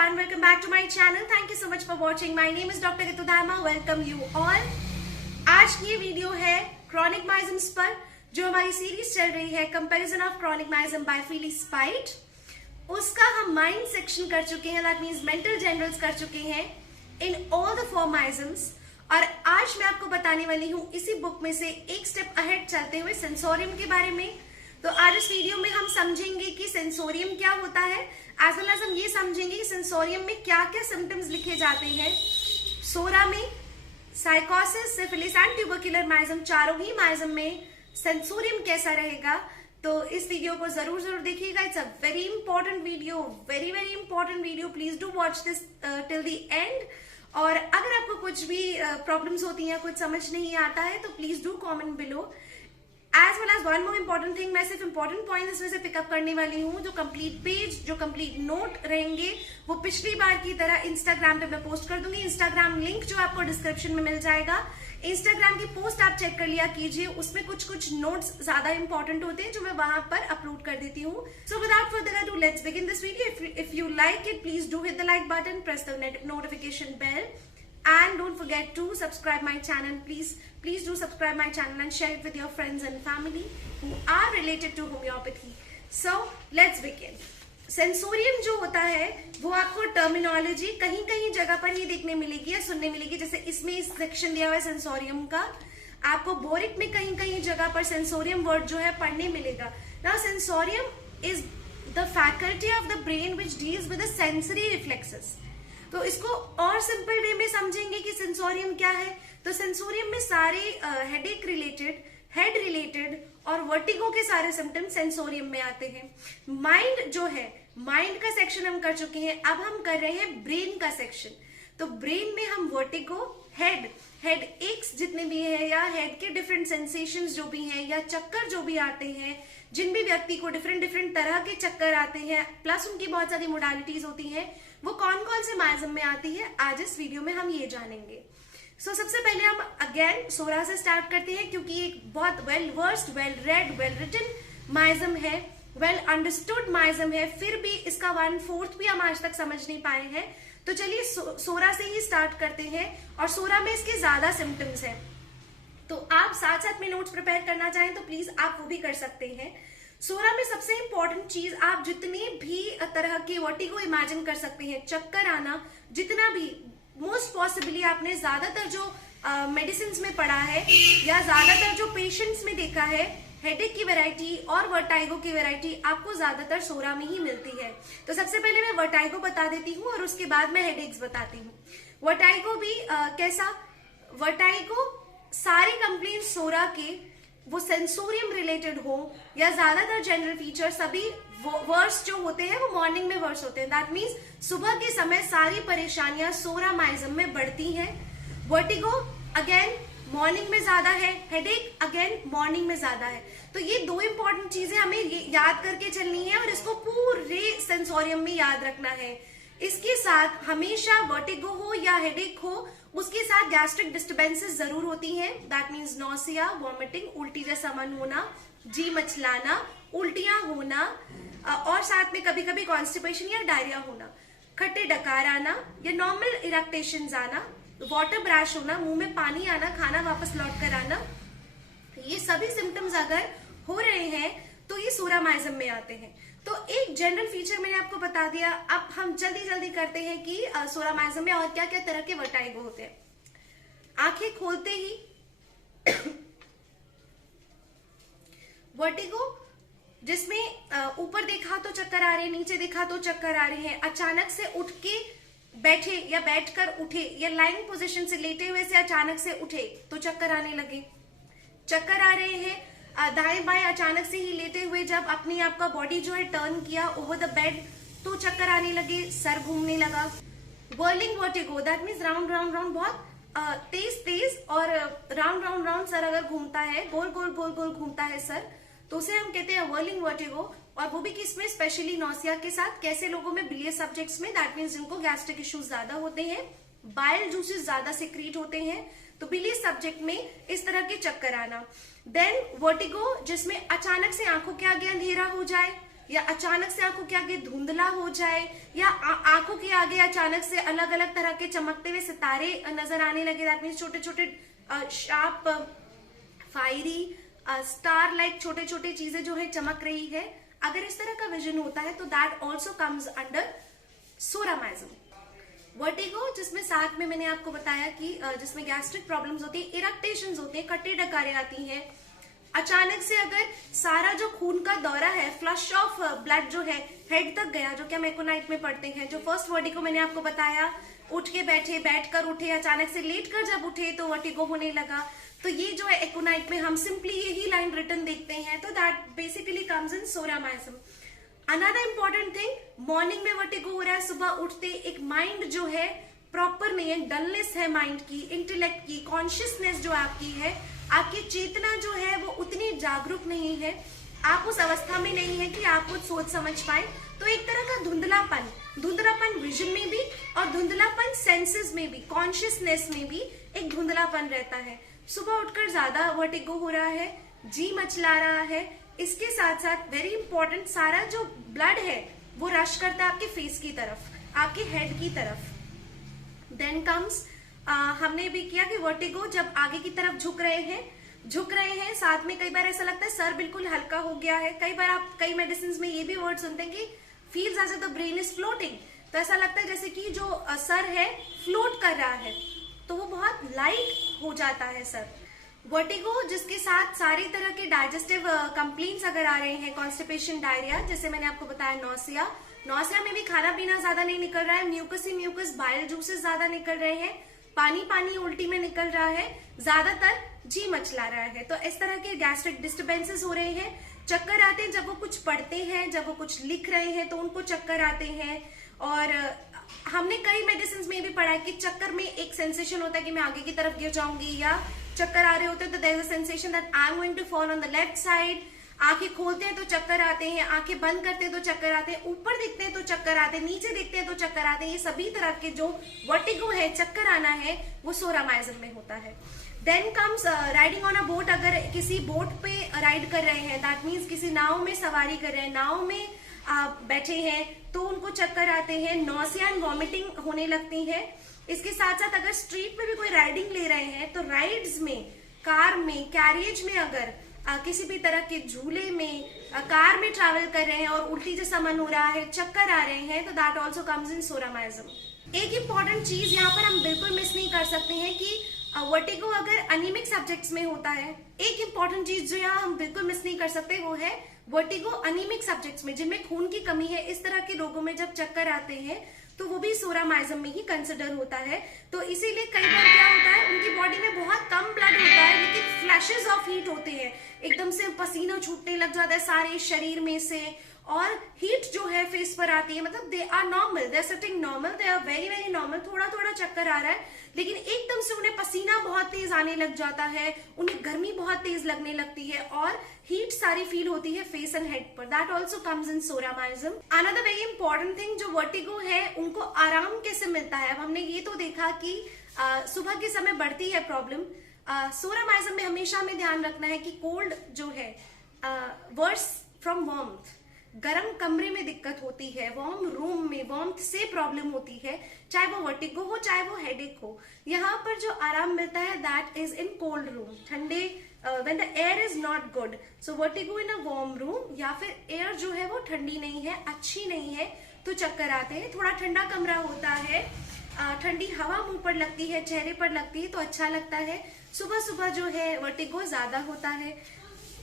everyone, welcome back to my channel. Thank you so much for watching. My name is Dr. Ritu Dharma. Welcome you all. आज की ये video है chronic माइजम्स पर, जो हमारी series चल रही है comparison of chronic miasm by Phyllis Speight. उसका हम माइंड सेक्शन कर चुके हैं, दैट मींस मेंटल जनरल्स कर चुके हैं इन ऑल द 4 माइजम्स। और आज मैं आपको बताने वाली हूँ इसी बुक में से एक स्टेप अहेड चलते हुए सेंसोरियम के बारे में। तो आज इस वीडियो में हम समझेंगे कि सेंसोरियम क्या होता है, एज वेल एज हम ये समझेंगे कि सेंसोरियम में क्या क्या सिम्टम्स लिखे जाते हैं। सोरा में साइकोसिस, सिफिलिस एंड ट्यूबरकुलर माइजम, चारों ही माइजम में सेंसोरियम कैसा रहेगा, तो इस वीडियो को जरूर देखिएगा। It's a very important video, very important video. Please do watch this till the end. और अगर आपको कुछ भी प्रॉब्लम्स होती हैं, कुछ समझ नहीं आता है, तो please do comment below. As well as one more important thing, मैं सिर्फ इंपॉर्टेंट पॉइंट इसमें से पिकअप करने वाली हूँ। जो कंप्लीट पेज, जो कंप्लीट नोट रहेंगे, वो पिछली बार की तरह इंस्टाग्राम पे मैं पोस्ट कर दूंगी। इंस्टाग्राम लिंक जो आपको डिस्क्रिप्शन में मिल जाएगा। इंस्टाग्राम की पोस्ट आप चेक कर लिया कीजिए, उसमें कुछ नोट्स ज्यादा इंपॉर्टेंट होते हैं जो मैं वहां पर अपलोड कर देती हूँ। So without further ado, let's begin this video. If you like it, please do hit the like button, press the notification bell, and don't forget to subscribe my channel. Please do subscribe my channel and share it with your friends and family who are related to homeopathy. So let's begin. Sensorium जो होता है वो आपको terminology कहीं जगह पर ही देखने मिलेगी या सुनने मिलेगी। जैसे इसमें इस सेक्शन दिया हुआ है सेंसोरियम का, आपको बोरिक में कहीं जगह पर सेंसोरियम वर्ड जो है पढ़ने मिलेगा। Now sensorium is the faculty of the brain which deals with the sensory reflexes. तो इसको और सिंपल वे में समझेंगे कि सेंसोरियम क्या है। तो सेंसोरियम में सारे हेडेक रिलेटेड, हेड रिलेटेड और वर्टिगो के सारे सिम्टम्स सेंसोरियम में आते हैं। माइंड जो है, माइंड का सेक्शन हम कर चुके हैं, अब हम कर रहे हैं ब्रेन का सेक्शन। तो ब्रेन में हम वर्टिगो, हेड एक्स जितने भी है, या हेड के डिफरेंट सेंसेशंस जो भी हैं, या चक्कर जो भी आते हैं, जिन भी व्यक्ति को डिफरेंट तरह के चक्कर आते हैं, प्लस उनकी बहुत सारी मोडालिटीज होती हैं, वो कौन से माइजम में आती है, आज इस वीडियो में हम ये जानेंगे। सो सबसे पहले हम अगेन सोरा से स्टार्ट करते हैं, क्योंकि एक बहुत well versed, well read, well written miasm है, वेल अंडरस्टूड माइजम है, फिर भी इसका 1/4 भी हम आज तक समझ नहीं पाए हैं। तो चलिए सोरा से ही स्टार्ट करते हैं। और सोरा में इसके ज्यादा सिम्टम्स हैं, तो आप साथ में नोट्स प्रिपेयर करना चाहें तो प्लीज आप वो भी कर सकते हैं। सोरा में सबसे इंपॉर्टेंट चीज, आप जितनी भी तरह के वर्टिगो इमेजिन कर सकते हैं, चक्कर आना, जितना भी मोस्ट पॉसिबली आपने ज्यादातर जो मेडिसिन में पढ़ा है या ज्यादातर जो पेशेंट्स में देखा है, हेडेक की वैरायटी और वर्टाइगो की वैरायटी आपको ज्यादातर सोरा में ही मिलती है। तो सबसे पहले मैं वर्टाइगो बता देती हूँ और उसके बाद मैं हेडेक्स बताती हूँ। वर्टाइगो भी कैसा, वर्टाइगो सारे कंप्लेंट सोरा के, वो सेंसोरियम रिलेटेड हो या ज्यादातर जनरल फीचर, सभी वर्स जो होते हैं वो मॉर्निंग में वर्स होते हैं। दैट मीन्स सुबह के समय सारी परेशानियां सोरा माइजम में बढ़ती हैं। वर्टिगो अगेन मॉर्निंग में ज्यादा है, हेडेक अगेन मॉर्निंग में ज्यादा है। तो ये 2 इंपॉर्टेंट चीजें हमें याद करके चलनी है और इसको पूरे सेंसोरियम में याद रखना है। इसके साथ हमेशा वर्टिगो हो या हेडेक हो, उसके साथ गैस्ट्रिक डिस्टर्बेंसेस जरूर होती हैं। दैट मीन्स नौसिया, वॉमिटिंग, उल्टी जैसा मन होना, जी मचलाना, उल्टियां होना, और साथ में कभी कभी कॉन्स्टिपेशन या डायरिया होना, खट्टे डकार आना या नॉर्मल इरेक्टेशंस आना, वाटर ब्रैश होना, मुंह में पानी आना, खाना वापस लौट कर आना, ये सभी सिम्टम्स अगर हो रहे हैं तो ये सोरा माइजम में आते हैं। तो एक जनरल फीचर मैंने आपको बता दिया। अब हम जल्दी करते हैं कि सोरा माइजम में और क्या क्या तरह के वर्टाइगो होते हैं। आंखें खोलते ही वर्टिगो, जिसमें ऊपर देखा तो चक्कर आ रहे हैं, नीचे देखा तो चक्कर आ रहे हैं, अचानक से उठ के बैठे या बैठकर उठे या लाइंग पोजीशन से लेटे हुए से अचानक से उठे तो चक्कर आने लगे, चक्कर आ रहे हैं, दाएं बाएं अचानक से ही लेटे हुए जब अपनी आपका बॉडी जो है टर्न किया ओवर द बेड तो चक्कर आने लगे, सर घूमने लगा। Whirling vertigo, that means round बहुत तेज और राउंड सर अगर घूमता है, गोल घूमता है सर, तो उसे हम कहते हैं व्हर्लिंग वर्टिगो। और वो भी किसमें, स्पेशली नौसिया के साथ। कैसे लोगों में, बिलियस सब्जेक्ट्स में, दैट मीन्स जिनको गैस्ट्रिक इश्यूज ज्यादा होते हैं, बाइल जूसेस ज्यादा सिक्रीट होते हैं, तो बिलियस सब्जेक्ट में इस तरह के चक्कर आना। देन वर्टिगो, जिसमें अचानक से आंखों के आगे अंधेरा हो जाए, या अचानक से आंखों के आगे धुंधला हो जाए, या आंखों आंखों के आगे अचानक से अलग अलग तरह के चमकते हुए सितारे नजर आने लगे, दैट मीन्स छोटे छोटे शार्प फायरी स्टार लाइक छोटे छोटे चीजें जो है चमक रही है, अगर इस तरह का विजन होता है तो that also comes under psora miasm. Vertigo, जिसमें साथ में मैंने आपको बताया कि जिसमें गैस्ट्रिक प्रॉब्लम्स होती है, इरेक्टेशंस होते हैं, खट्टी डकारें आती हैं, अचानक से अगर सारा जो खून का दौरा है, फ्लश ऑफ ब्लड जो है हेड तक गया, जो कि हम एकोनाइट में पढ़ते हैं, जो फर्स्ट वर्टिगो मैंने आपको बताया, उठ के बैठे, बैठकर उठे, अचानक से लेट कर जब उठे तो वर्टिगो होने लगा, तो ये जो है एकोनाइट में हम सिंपली यही लाइन रिटर्न देखते हैं, तो that basically comes in psora miasm. Another important thing, morning में वर्टिगो हो रहा है, सुबह उठते एक माइंड जो है प्रॉपर नहीं है, डलनेस है माइंड की, इंटेलेक्ट की, कॉन्शियसनेस जो आपकी है, आपकी चेतना जो है वो उतनी जागरूक नहीं है, आप उस अवस्था में नहीं है कि आप कुछ सोच समझ पाए, तो एक तरह का धुंधलापन विजन में भी और धुंधलापन सेंसेस में भी, कॉन्शियसनेस में भी एक धुंधलापन रहता है। सुबह उठकर ज्यादा वर्टिगो हो रहा है, जी मचला रहा है, इसके साथ साथ वेरी इंपॉर्टेंट, सारा जो ब्लड है वो रश करता है आपके फेस की तरफ, आपके हेड की तरफ। देन कम्स हमने भी किया कि वर्टिगो जब आगे की तरफ झुक रहे हैं, साथ में कई बार ऐसा लगता है सर बिल्कुल हल्का हो गया है, कई बार आप कई मेडिसिन में ये भी वर्ड सुनते हैं कि feels as the brain is floating, तो ऐसा लगता है जैसे कि जो सर है फ्लोट कर रहा है, तो वो बहुत लाइट हो जाता है सर। वर्टिगो जिसके साथ सारी तरह के डाइजेस्टिव कंप्लेंट्स अगर आ रहे हैं, कॉन्स्टिपेशन, डायरिया, जैसे मैंने आपको बताया नौसिया में भी खाना पीना ज्यादा नहीं निकल रहा है, म्यूकस बाइल जूसेस ज्यादा निकल रहे हैं, पानी उल्टी में निकल रहा है, ज्यादातर जी मचला रहा है, तो इस तरह के गैस्ट्रिक डिस्टर्बेंसेस हो रहे हैं। चक्कर आते हैं जब वो कुछ पढ़ते हैं, जब वो कुछ लिख रहे हैं तो उनको चक्कर आते हैं, और हमने कई मेडिसिन में भी पढ़ा है कि चक्कर में एक सेंसेशन होता है कि मैं आगे की तरफ गिर जाऊंगी, या चक्कर आ रहे होते हैं तो there is a sensation that I am going to fall on the left side. आंखें खोलते हैं तो चक्कर आते हैं, आंखें बंद करते हैं तो चक्कर आते हैं, ऊपर देखते हैं तो चक्कर आते हैं, नीचे देखते हैं तो चक्कर आते हैं, ये सभी तरह के जो वर्टिगो है, चक्कर आना है, वो सोरामाइज्म में होता है। Then comes riding on a boat, अगर किसी बोट पे राइड कर रहे हैं, दैट मीन्स किसी नाव में सवारी कर रहे हैं, नाव में बैठे हैं तो उनको चक्कर आते हैं, नॉसिया एंड वॉमिटिंग होने लगती है। इसके साथ साथ अगर स्ट्रीट में भी कोई राइडिंग ले रहे हैं तो राइड्स में, कार में, कैरियज में, अगर किसी भी तरह के झूले में, कार में ट्रैवल कर रहे हैं और उल्टी जैसा मन हो रहा है, चक्कर आ रहे हैं, तो दैट ऑल्सो कम्स इन सोरामाइज्म। एक इंपॉर्टेंट चीज यहाँ पर हम बिल्कुल मिस नहीं कर सकते हैं कि वर्टिगो अगर अनीमिक सब्जेक्ट्स में होता है, एक इंपॉर्टेंट चीज जो यहाँ हम बिल्कुल मिस नहीं कर सकते वो है वर्टिगो अनीमिक सब्जेक्ट्स में, जिनमें खून की कमी है, इस तरह के लोगों में जब चक्कर आते हैं तो वो भी सोरामाइज्म में ही कंसिडर होता है। तो इसीलिए कई बार क्या होता है, उनकी बॉडी में बहुत कम ब्लड होता है लेकिन फ्लैशेस ऑफ हीट होते हैं, एकदम से पसीना छूटने लग जाता है सारे शरीर में से, और हीट जो है फेस पर आती है, मतलब they are normal, they are sitting normal, they are very very normal, थोड़ा थोड़ा चक्कर आ रहा है, लेकिन एकदम से उन्हें पसीना बहुत तेज आने लग जाता है, उन्हें गर्मी बहुत तेज लगने लगती है और हीट सारी फील होती है फेस एंड हेड पर, that also comes in psora miasm. Another very important thing, जो वर्टिगो है उनको आराम कैसे मिलता है। अब हमने ये तो देखा कि सुबह के समय बढ़ती है प्रॉब्लम, सोरामाइज्म में हमेशा हमें ध्यान रखना है कि कोल्ड जो है वर्स फ्रॉम वार्मथ, गर्म कमरे में दिक्कत होती है, वार्म रूम में वार्मथ से प्रॉब्लम होती है, चाहे वो वर्टिगो हो चाहे वो हेडेक हो। यहाँ पर जो आराम मिलता है that is in cold room, ठंडे, when the air is not good, so vertigo in a warm room, या फिर एयर जो है वो ठंडी नहीं है, अच्छी नहीं है, तो चक्कर आते हैं। थोड़ा ठंडा कमरा होता है, ठंडी हवा मुंह पर लगती है, चेहरे पर लगती है, तो अच्छा लगता है। सुबह सुबह जो है वर्टिगो ज्यादा होता है।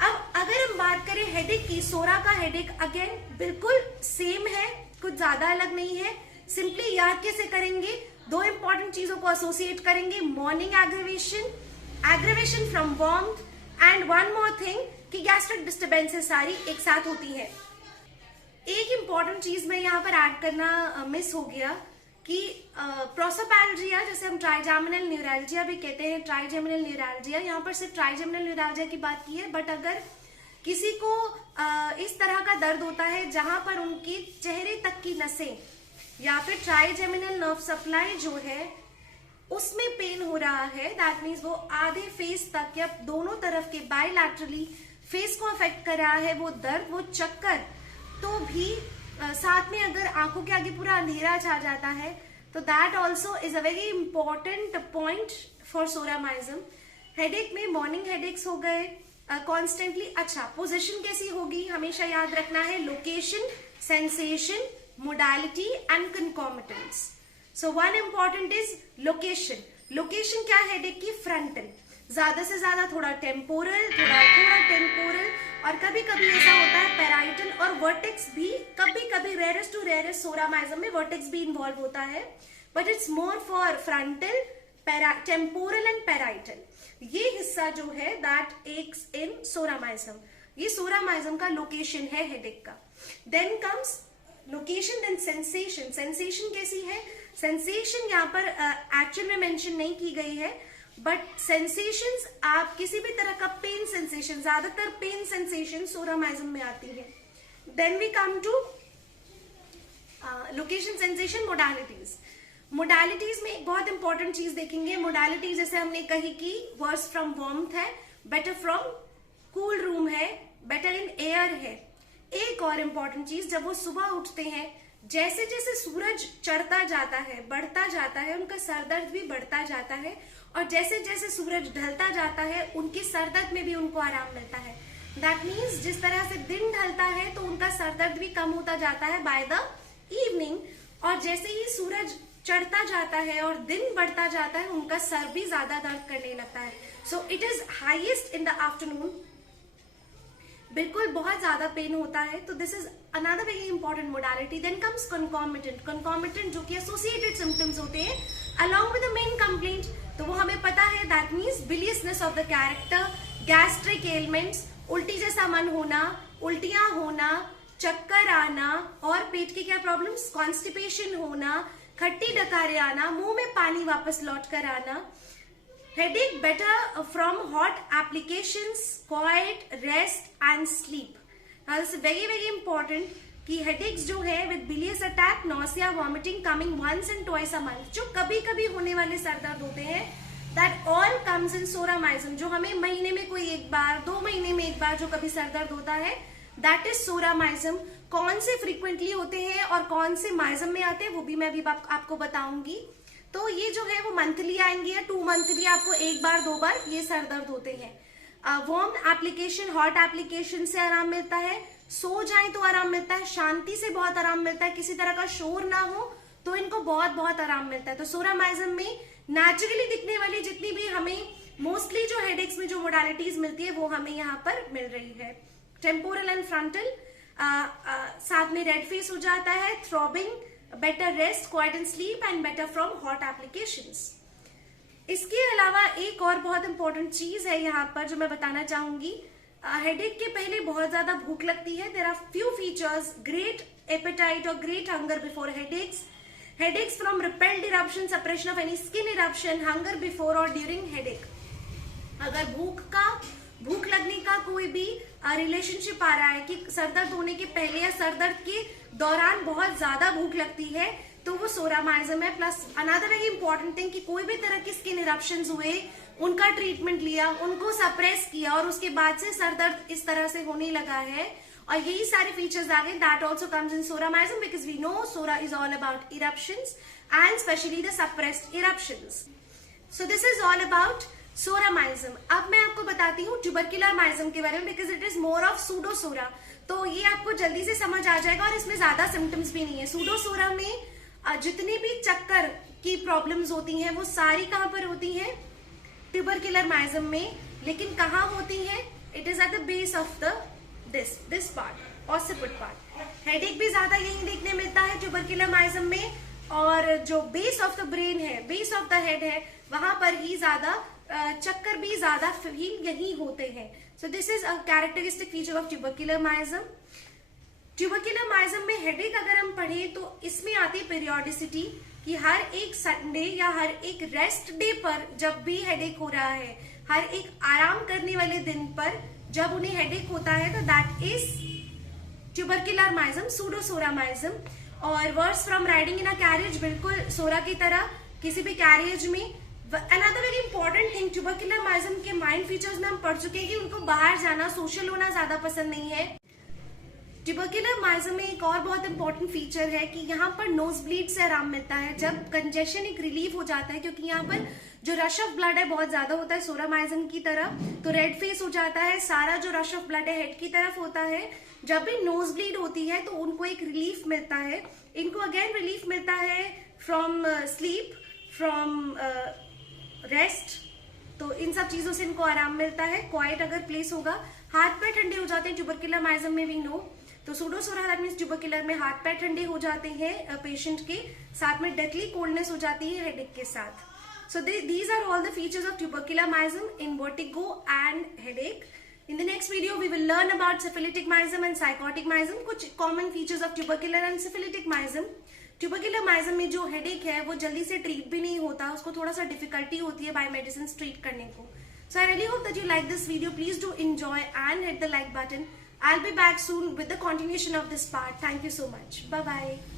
अब अगर हम बात करें हेडेक की, सोरा का हेडेक अगेन बिल्कुल सेम है, कुछ ज्यादा अलग नहीं है। सिंपली याद कैसे करेंगे, दो इंपॉर्टेंट चीजों को एसोसिएट करेंगे, morning aggravation from warmth, and one more thing कि गैस्ट्रिक डिस्टर्बेंसेस सारी एक साथ होती है। एक इंपॉर्टेंट चीज मैं यहाँ पर ऐड करना मिस हो गया कि प्रोसोपैल्जिया, जैसे हम ट्राइजेमिनल न्यूरैल्जिया भी कहते हैं, ट्राइजेमिनल न्यूरैल्जिया, यहाँ पर सिर्फ ट्राइजेमिनल न्यूरैल्जिया की बात की है, बट अगर किसी को इस तरह का दर्द होता है जहां पर उनके चेहरे तक की नसें या फिर ट्राइजेमिनल नर्व सप्लाई जो है उसमें पेन हो रहा है, दैट मीन्स वो आधे फेस तक या दोनों तरफ के बायलैटरली फेस को अफेक्ट कर रहा है, वो दर्द, वो चक्कर, तो भी साथ में अगर आंखों के आगे पूरा अंधेरा छा जाता है तो that also is a very important point for psora miasm. Headache में मॉर्निंग हेडेक्स हो गए कॉन्स्टेंटली। अच्छा, पोजिशन कैसी होगी हमेशा याद रखना है, location, sensation, modality and concomitants. So one important is location. Location क्या है हेडेक की? फ्रंटल, ज्यादा से ज्यादा थोड़ा टेम्पोरल, थोड़ा टेम्पोरल, और कभी कभी ऐसा होता है पैराइटल और वर्टेक्स भी, कभी कभी रेयरेस्ट टू रेयरेस्ट सोरामाइज्म में वर्टेक्स भी इन्वॉल्व होता है, but it's more for frontal, temporal and parietal. ये हिस्सा जो है दैट एक्स इन सोरामाइज्म, ये सोरामाइज्म का लोकेशन है हेडेक का। Then comes location, then sensation. Sensation कैसी है? सेंसेशन यहाँ पर एक्चुअल में मेंशन नहीं की गई है, बट सेंसेशंस आप किसी भी तरह का पेन सेंसेशन, ज्यादातर पेन सेंसेशन सोरामाइज्म में आती है। Then we come to location, sensation, modalities. Modalities में एक बहुत इंपॉर्टेंट चीज देखेंगे। मोडालिटीज जैसे हमने कही कि वर्स फ्रॉम वार्मथ है, बेटर फ्रॉम कूल रूम है, बेटर इन एयर है। एक और इंपॉर्टेंट चीज, जब वो सुबह उठते हैं, जैसे जैसे सूरज चढ़ता जाता है, बढ़ता जाता है, उनका सरदर्द भी बढ़ता जाता है, और जैसे जैसे सूरज ढलता जाता है उनके सरदर्द में भी उनको आराम मिलता है। दैट मीन्स जिस तरह से दिन ढलता है तो उनका सरदर्द भी कम होता जाता है बाय द इवनिंग, और जैसे ही सूरज चढ़ता जाता है और दिन बढ़ता जाता है उनका सर भी ज्यादा दर्द करने लगता है। So it is highest in the afternoon, बिल्कुल बहुत ज्यादा पेन होता है। तो this is another very important modality. Then comes concomitant. Concomitant जो कि एसोसिएटेड सिम्टम्स होते हैं along with the main complaint, तो वो हमें पता है that means biliousness of the character, gastric elements, उल्टी जैसा मन होना, उल्टियां होना, चक्कर आना, और पेट की क्या प्रॉब्लम्स, कॉन्स्टिपेशन होना, खट्टी डकारे आना, मुंह में पानी वापस लौट कर आना। Headache better from hot applications, quiet, rest and sleep. Now this is very important कि headaches जो है with bilious attack, nausea, vomiting coming once and twice a month, जो कभी कभी होने वाले सर दर्द होते हैं, that all comes in सोरामाइज्म। जो हमें महीने में कोई एक बार, 2 महीने में एक बार जो कभी सर दर्द होता है, that is सोरामाइज्म। कौन से फ्रीक्वेंटली होते हैं और कौन से माइज्म में आते हैं वो भी मैं अभी आपको बताऊंगी। तो ये जो है वो मंथली आएंगे या 2 मंथली, आपको एक बार 2 बार ये सर दर्द होते हैं। वार्म एप्लीकेशन, हॉट एप्लीकेशन से आराम मिलता है, सो जाए तो आराम मिलता है, शांति से बहुत आराम मिलता है, किसी तरह का शोर ना हो तो इनको बहुत बहुत आराम मिलता है। तो सोरामाइज्म में नेचुरली दिखने वाली जितनी भी हमें मोस्टली जो हेडेक्स में जो मोडालिटीज मिलती है वो हमें यहाँ पर मिल रही है। टेम्पोरल एंड फ्रंटल, साथ में रेड फेस हो जाता है, throbbing, better rest, quiet and sleep and better from hot applications. इसके अलावा एक और बहुत इंपॉर्टेंट चीज है यहाँ पर जो मैं बताना चाहूंगी। हेडेक के पहले बहुत ज्यादा भूख लगती है। There are few features, great appetite और great hunger before headaches, headaches from repelled eruption, suppression of any skin eruption, hunger before और ड्यूरिंग हेडेक। अगर भूख लगने का कोई भी रिलेशनशिप आ रहा है कि सरदर्द होने के पहले या सरदर्द के दौरान बहुत ज्यादा भूख लगती है तो वो सोरामाइज्म है। Plus another very important thing कि कोई भी तरह के स्किन इरप्शंस हुए, उनका ट्रीटमेंट लिया, उनको सप्रेस किया और उसके बाद से सरदर्द इस तरह से होने लगा है, और यही सारे फीचर्स आ गए। That also comes in psora miasm because we know psora is all about eruptions and specially the suppressed eruptions. So this is all about psora miasm. अब मैं आपको बताती हूँ ट्यूबरकुलर माइज्म के बारे में because it is more of pseudopsora, तो ये आपको जल्दी से समझ आ जाएगा और इसमें ज्यादा सिम्टम्स भी नहीं है। सूडोसोरा में जितनी भी चक्कर की प्रॉब्लम्स होती हैं वो सारी कहाँ पर होती हैं? ट्यूबरकुलर माइज्म में। लेकिन कहाँ होती है? It is at the base of the this part, occiput part. Headache भी ज्यादा यही देखने मिलता है ट्यूबरकुलर माइज्म में, और जो बेस ऑफ द ब्रेन है, बेस ऑफ द हेड है, वहां पर ही ज्यादा चक्कर भी ज्यादा फील यही होते हैं। So this is a characteristic feature of tubercular miasm. Tubercular miasm में हेडेक अगर हम पढ़े तो इसमें आती पीरियोडिसिटी कि हर एक संडे या हर एक रेस्ट डे पर जब भी हेडेक हो रहा है, हर एक आराम करने वाले दिन पर जब उन्हें हेडेक होता है तो that is tubercular miasm, pseudopsora miasm. और worse from riding in a carriage, बिल्कुल सोरा की तरह किसी भी कैरियज में। Another very important thing, tubercular miasm के माइंड फीचर्स में हम पढ़ चुके हैं कि उनको बाहर जाना, सोशल होना ज्यादा पसंद नहीं है। ट्यूबरकुलर माइजम में एक और बहुत इंपॉर्टेंट फीचर है कि यहाँ पर नोज ब्लीड से आराम मिलता है जब कंजेशन एक रिलीफ हो जाता है, क्योंकि यहाँ पर जो रश ऑफ ब्लड है बहुत ज्यादा होता है सोरामाइजम की तरह, तो रेड फेस हो जाता है, सारा जो रश ऑफ ब्लड है हेड की तरफ होता है। जब भी नोज ब्लीड होती है तो उनको एक रिलीफ मिलता है। इनको अगेन रिलीफ मिलता है फ्रॉम स्लीप, फ्रॉम रेस्ट, तो इन सब चीजों से इनको आराम मिलता है। क्वाइट अगर प्लेस होगा, हाथ पैर ठंडे हो जाते हैं ट्यूबरकुलर माइजम में, वी नो। तो सूडोसोरा दैट मींस ट्यूबरकुलर में हाथ पैर ठंडे हो जाते हैं पेशेंट के, साथ में डेथली कोल्डनेस हो जाती है हेडेक के साथ। So these are all the features of tubercular miasm in vertigo and headache. In the next video, we will learn about syphilitic miasm and psychotic miasm. कुछ common features of tubercular and syphilitic miasm. Tubercular miasm में जो headache है वो जल्दी से treat भी नहीं होता, उसको थोड़ा सा difficulty होती है by medicines treat करने को. So I really hope that you like this video. Please do enjoy and hit the like button. I'll be back soon with the continuation of this part. Thank you so much. Bye bye.